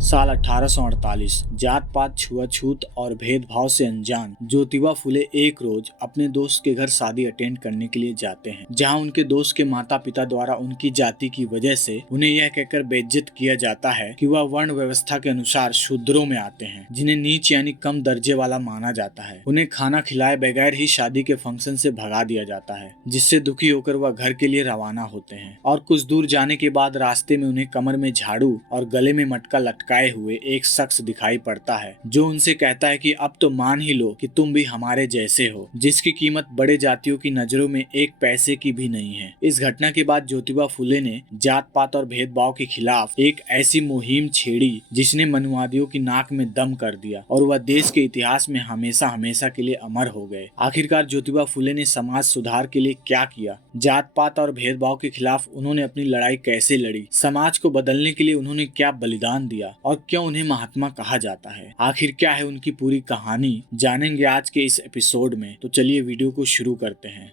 साल 1848 जात पात छुआछूत और भेदभाव से अनजान ज्योतिबा फुले एक रोज अपने दोस्त के घर शादी अटेंड करने के लिए जाते हैं, जहां उनके दोस्त के माता पिता द्वारा उनकी जाति की वजह से उन्हें यह कहकर बेइज्जत किया जाता है कि वह वर्ण व्यवस्था के अनुसार शूद्रों में आते हैं, जिन्हें नीच यानी कम दर्जे वाला माना जाता है। उन्हें खाना खिलाए बगैर ही शादी के फंक्शन से भगा दिया जाता है, जिससे दुखी होकर वह घर के लिए रवाना होते हैं। और कुछ दूर जाने के बाद रास्ते में उन्हें कमर में झाड़ू और गले में मटका लटकाए हुए एक शख्स दिखाई पड़ता है, जो उनसे कहता है कि अब तो मान ही लो कि तुम भी हमारे जैसे हो, जिसकी कीमत बड़े जातियों की नजरों में एक पैसे की भी नहीं है। इस घटना के बाद ज्योतिबा फुले ने जात पात और भेदभाव के खिलाफ एक ऐसी मुहिम छेड़ी जिसने मनुवादियों की नाक में दम कर दिया और वह देश के इतिहास में हमेशा हमेशा के लिए अमर हो गए। आखिरकार ज्योतिबा फुले ने समाज सुधार के लिए क्या किया, जात पात और भेदभाव के खिलाफ उन्होंने अपनी लड़ाई कैसे लड़ी, समाज को बदलने के लिए उन्होंने क्या बलिदान दिया और क्यों उन्हें महात्मा कहा जाता है। आखिर क्या है उनकी पूरी कहानी, जानेंगे आज के इस एपिसोड में। तो चलिए वीडियो को शुरू करते हैं।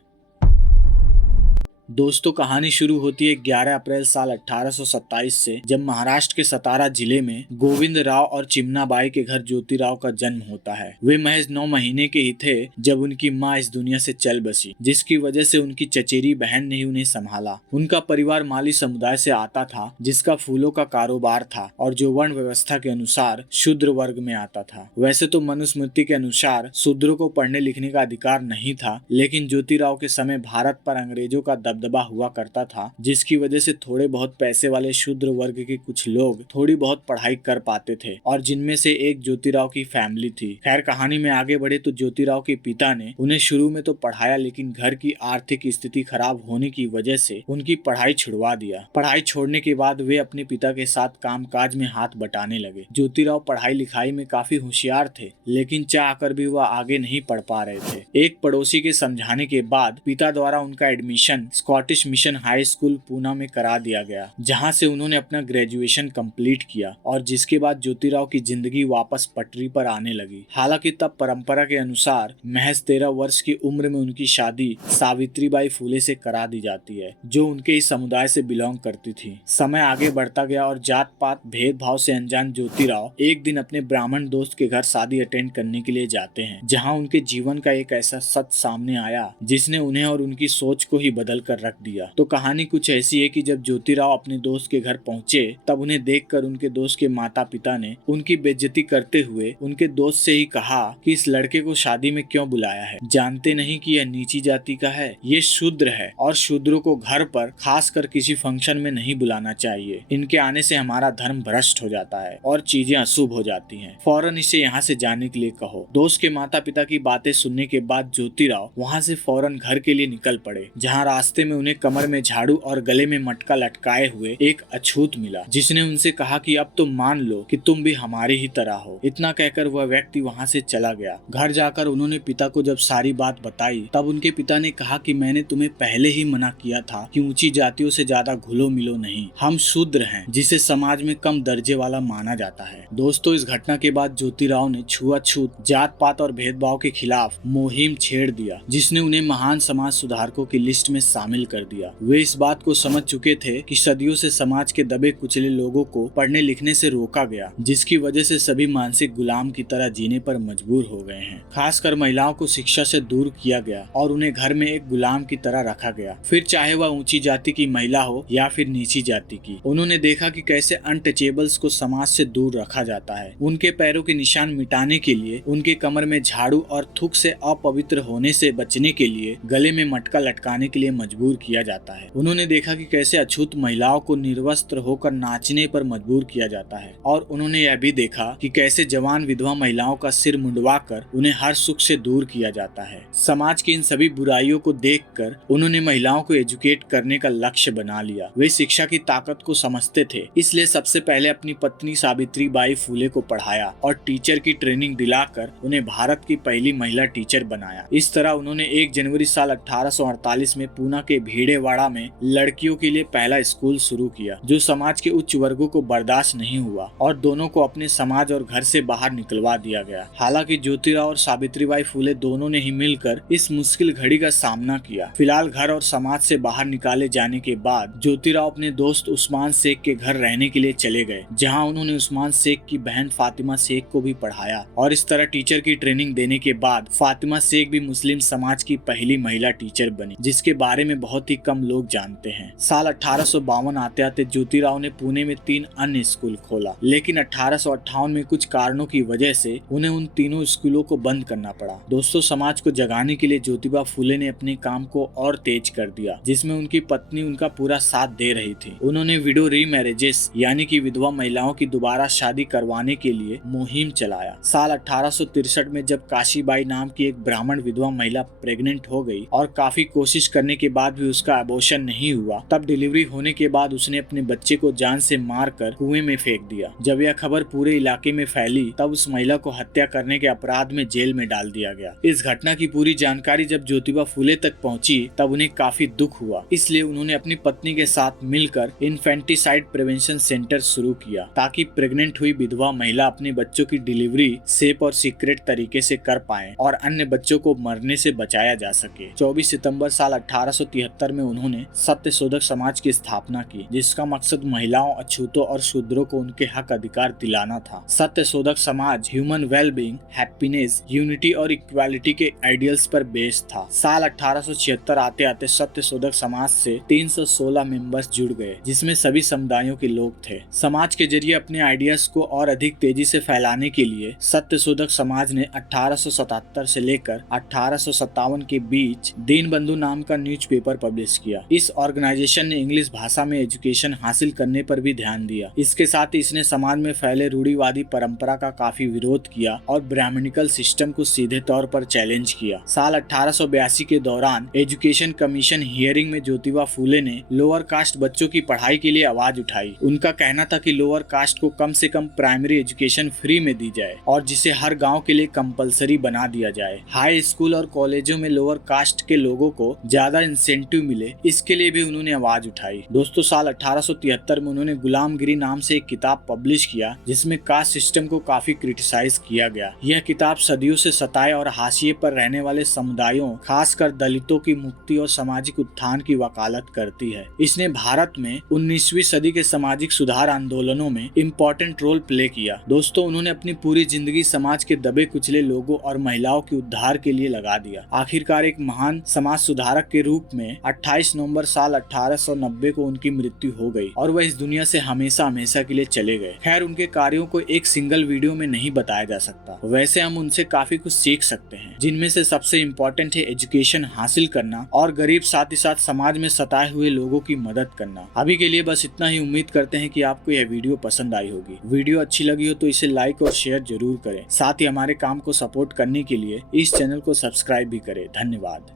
दोस्तों, कहानी शुरू होती है 11 अप्रैल साल 1827 से, जब महाराष्ट्र के सतारा जिले में गोविंद राव और चिमनाबाई के घर ज्योतिराव का जन्म होता है। वे महज 9 महीने के ही थे जब उनकी मां इस दुनिया से चल बसी, जिसकी वजह से उनकी चचेरी बहन ने ही उन्हें संभाला। उनका परिवार माली समुदाय से आता था, जिसका फूलों का कारोबार था और जो वर्ण व्यवस्था के अनुसार शूद्र वर्ग में आता था। वैसे तो मनुस्मृति के अनुसार शूद्रों को पढ़ने लिखने का अधिकार नहीं था, लेकिन ज्योतिराव के समय भारत पर अंग्रेजों का दबदबा हुआ करता था, जिसकी वजह से थोड़े बहुत पैसे वाले शूद्र वर्ग के कुछ लोग थोड़ी बहुत पढ़ाई कर पाते थे, और जिनमें से एक ज्योतिराव की फैमिली थी। खैर, कहानी में आगे बढ़े तो ज्योतिराव के पिता ने उन्हें शुरू में तो पढ़ाया, लेकिन घर की आर्थिक स्थिति खराब होने की वजह से उनकी पढ़ाई छुड़वा दिया। पढ़ाई छोड़ने के बाद वे अपने पिता के साथ कामकाज में हाथ बटाने लगे। ज्योतिराव पढ़ाई लिखाई में काफी होशियार थे, लेकिन चाह कर भी वह आगे नहीं पढ़ पा रहे थे। एक पड़ोसी के समझाने के बाद पिता द्वारा उनका admission Scottish mission high school Poona में करा दिया गया, जहां से उन्होंने अपना ग्रेजुएशन कंप्लीट किया और जिसके बाद ज्योतिराव की जिंदगी वापस पटरी पर आने लगी। हालांकि तब परंपरा के अनुसार महज 13 वर्ष की उम्र में उनकी शादी सावित्रीबाई फुले से करा दी जाती है, जो उनके ही समुदाय से बिलोंग करती थी। समय आगे बढ़ता गया और जात पात भेदभाव से अनजान ज्योतिराव एक दिन अपने ब्राह्मण दोस्त के घर शादी अटेंड करने के लिए जाते हैं, जहाँ उनके जीवन का एक ऐसा सच सामने आया जिसने उन्हें और उनकी सोच को ही बदल कर रख दिया। तो कहानी कुछ ऐसी है कि जब ज्योतिराव अपने दोस्त के घर पहुंचे, तब उन्हें देखकर उनके दोस्त के माता पिता ने उनकी बेइज्जती करते हुए उनके दोस्त से ही कहा कि इस लड़के को शादी में क्यों बुलाया है, जानते नहीं कि यह नीची जाति का है, ये शूद्र है और शूद्रों को घर पर खासकर किसी फंक्शन में नहीं बुलाना चाहिए। इनके आने से हमारा धर्म भ्रष्ट हो जाता है और चीजें अशुभ हो जाती हैं। फौरन इसे यहाँ से जाने के लिए कहो। दोस्त के माता पिता की बातें सुनने के बाद ज्योतिराव वहाँ से फौरन घर के लिए निकल पड़े, जहाँ रास्ते में उन्हें कमर में झाड़ू और गले में मटका लटकाए हुए एक अछूत मिला, जिसने उनसे कहा कि अब तो मान लो कि तुम भी हमारी ही तरह हो। इतना कहकर वह व्यक्ति वहां से चला गया। घर जाकर उन्होंने पिता को जब सारी बात बताई, तब उनके पिता ने कहा कि मैंने तुम्हें पहले ही मना किया था कि ऊंची जातियों से ज्यादा घुलो मिलो नहीं, हम शूद्र हैं, जिसे समाज में कम दर्जे वाला माना जाता है। दोस्तों, इस घटना के बाद ज्योतिराव ने छुआछूत, जात पात और भेदभाव के खिलाफ मुहिम छेड़ दिया, जिसने उन्हें महान समाज सुधारकों की लिस्ट में शामिल कर दिया। वे इस बात को समझ चुके थे कि सदियों से समाज के दबे कुचले लोगों को पढ़ने लिखने से रोका गया, जिसकी वजह से सभी मानसिक गुलाम की तरह जीने पर मजबूर हो गए हैं। खासकर महिलाओं को शिक्षा से दूर किया गया और उन्हें घर में एक गुलाम की तरह रखा गया, फिर चाहे वह ऊंची जाति की महिला हो या फिर नीची जाति की। उन्होंने देखा कि कैसे अनटचेबल्स को समाज से दूर रखा जाता है। उनके पैरों के निशान मिटाने के लिए उनके कमर में झाड़ू और थूक से अपवित्र होने से बचने के लिए गले में मटका लटकाने के लिए मजबूर किया जाता है। उन्होंने देखा कि कैसे अछूत महिलाओं को निर्वस्त्र होकर नाचने पर मजबूर किया जाता है, और उन्होंने यह भी देखा कि कैसे जवान विधवा महिलाओं का सिर मुंडवाकर उन्हें हर सुख से दूर किया जाता है। समाज की इन सभी बुराइयों को देखकर उन्होंने महिलाओं को एजुकेट करने का लक्ष्य बना लिया। वे शिक्षा की ताकत को समझते थे, इसलिए सबसे पहले अपनी पत्नी सावित्रीबाई फुले को पढ़ाया और टीचर की ट्रेनिंग दिलाकर उन्हें भारत की पहली महिला टीचर बनाया। इस तरह उन्होंने 1 जनवरी साल 1848 में पूना के के भीड़ेवाड़ा में लड़कियों के लिए पहला स्कूल शुरू किया, जो समाज के उच्च वर्गों को बर्दाश्त नहीं हुआ और दोनों को अपने समाज और घर से बाहर निकलवा दिया गया। हालांकि ज्योतिराव और सावित्रीबाई फुले दोनों ने ही मिलकर इस मुश्किल घड़ी का सामना किया। फिलहाल घर और समाज से बाहर निकाले जाने के बाद ज्योतिराव अपने दोस्त उस्मान शेख के घर रहने के लिए चले गए, जहां उन्होंने उस्मान शेख की बहन फातिमा शेख को भी पढ़ाया और इस तरह टीचर की ट्रेनिंग देने के बाद फातिमा शेख भी मुस्लिम समाज की पहली महिला टीचर बनी, जिसके बारे में बहुत ही कम लोग जानते हैं। साल 1852 आते आते ज्योतिराव ने पुणे में 3 अन्य स्कूल खोला, लेकिन 1858 में कुछ कारणों की वजह से उन्हें उन तीनों स्कूलों को बंद करना पड़ा। दोस्तों, समाज को जगाने के लिए ज्योतिबा फुले ने अपने काम को और तेज कर दिया, जिसमें उनकी पत्नी उनका पूरा साथ दे रही थी। उन्होंने विडो रीमैरेजेस यानी कि विधवा महिलाओं की दोबारा शादी करवाने के लिए मुहिम चलाया। साल 1863 में जब काशीबाई नाम की एक ब्राह्मण विधवा महिला प्रेग्नेंट हो गई और काफी कोशिश करने के बाद भी उसका अबॉर्शन नहीं हुआ, तब डिलीवरी होने के बाद उसने अपने बच्चे को जान से मारकर कुएं में फेंक दिया। जब यह खबर पूरे इलाके में फैली, तब उस महिला को हत्या करने के अपराध में जेल में डाल दिया गया। इस घटना की पूरी जानकारी जब ज्योतिबा फुले तक पहुंची, तब उन्हें काफी दुख हुआ। इसलिए उन्होंने अपनी पत्नी के साथ मिलकर इन्फेंटिसाइड प्रिवेंशन सेंटर शुरू किया, ताकि प्रेग्नेंट हुई विधवा महिला अपने बच्चों की डिलीवरी सेफ और सीक्रेट तरीके से कर पाए और अन्य बच्चों को मरने से बचाया जा सके। 24 सितंबर साल 1873 में उन्होंने सत्यशोधक समाज की स्थापना की, जिसका मकसद महिलाओं, अछूतों और शूद्रों को उनके हक अधिकार दिलाना था। Satyashodhak Samaj human wellbeing, happiness, unity और इक्वालिटी के आइडियल्स पर बेस्ड था। साल 1876 आते आते सत्यशोधक समाज से 316 मेंबर्स जुड़ गए, जिसमें सभी समुदायों के लोग थे। समाज के जरिए अपने आइडियाज को और अधिक तेजी से फैलाने के लिए सत्यशोधक समाज ने 1877 से लेकर 1857 के बीच दीनबंधु नाम का न्यूज़पेपर पब्लिश किया। इस ऑर्गेनाइजेशन ने इंग्लिश भाषा में एजुकेशन हासिल करने पर भी ध्यान दिया। इसके साथ ही इसने समाज में फैले रूढ़िवादी परंपरा का काफी विरोध किया और ब्राह्मणिकल सिस्टम को सीधे तौर पर चैलेंज किया। साल 1882 के दौरान एजुकेशन कमीशन हियरिंग में ज्योतिबा फुले ने लोअर कास्ट बच्चों की पढ़ाई के लिए आवाज उठाई। उनका कहना था कि लोअर कास्ट को कम से कम प्राइमरी एजुकेशन फ्री में दी जाए और जिसे हर गांव के लिए कंपलसरी बना दिया जाए। हाई स्कूल और कॉलेजों में लोअर कास्ट के लोगों को ज्यादा इंसेंटिव मिले, इसके लिए भी उन्होंने आवाज उठाई। दोस्तों, साल 1873 में उन्होंने गुलामगिरी नाम से एक किताब पब्लिश किया, जिसमें कास्ट सिस्टम को काफी क्रिटिसाइज किया गया। यह किताब सदियों से सताए और हाशिए पर रहने वाले समुदायों, खासकर दलितों की मुक्ति और सामाजिक उत्थान की वकालत करती है। इसने भारत में 19वीं सदी के सामाजिक सुधार आंदोलनों में इम्पोर्टेंट रोल प्ले किया। दोस्तों, उन्होंने अपनी पूरी जिंदगी समाज के दबे कुचले लोगों और महिलाओं के उद्धार के लिए लगा दिया। आखिरकार एक महान समाज सुधारक के रूप में 28 नवंबर साल 1890 को उनकी मृत्यु हो गई और वह इस दुनिया से हमेशा हमेशा के लिए चले गए। खैर, उनके कार्यों को एक सिंगल वीडियो में नहीं बताया जा सकता। वैसे हम उनसे काफी कुछ सीख सकते हैं, जिनमें से सबसे इम्पोर्टेंट है एजुकेशन हासिल करना और गरीब, साथ ही साथ समाज में सताए हुए लोगों की मदद करना। अभी के लिए बस इतना ही। उम्मीद करते हैं कि आपको यह वीडियो पसंद आई होगी। वीडियो अच्छी लगी हो तो इसे लाइक और शेयर जरूर करें। साथ ही हमारे काम को सपोर्ट करने के लिए इस चैनल को सब्सक्राइब भी करें। धन्यवाद।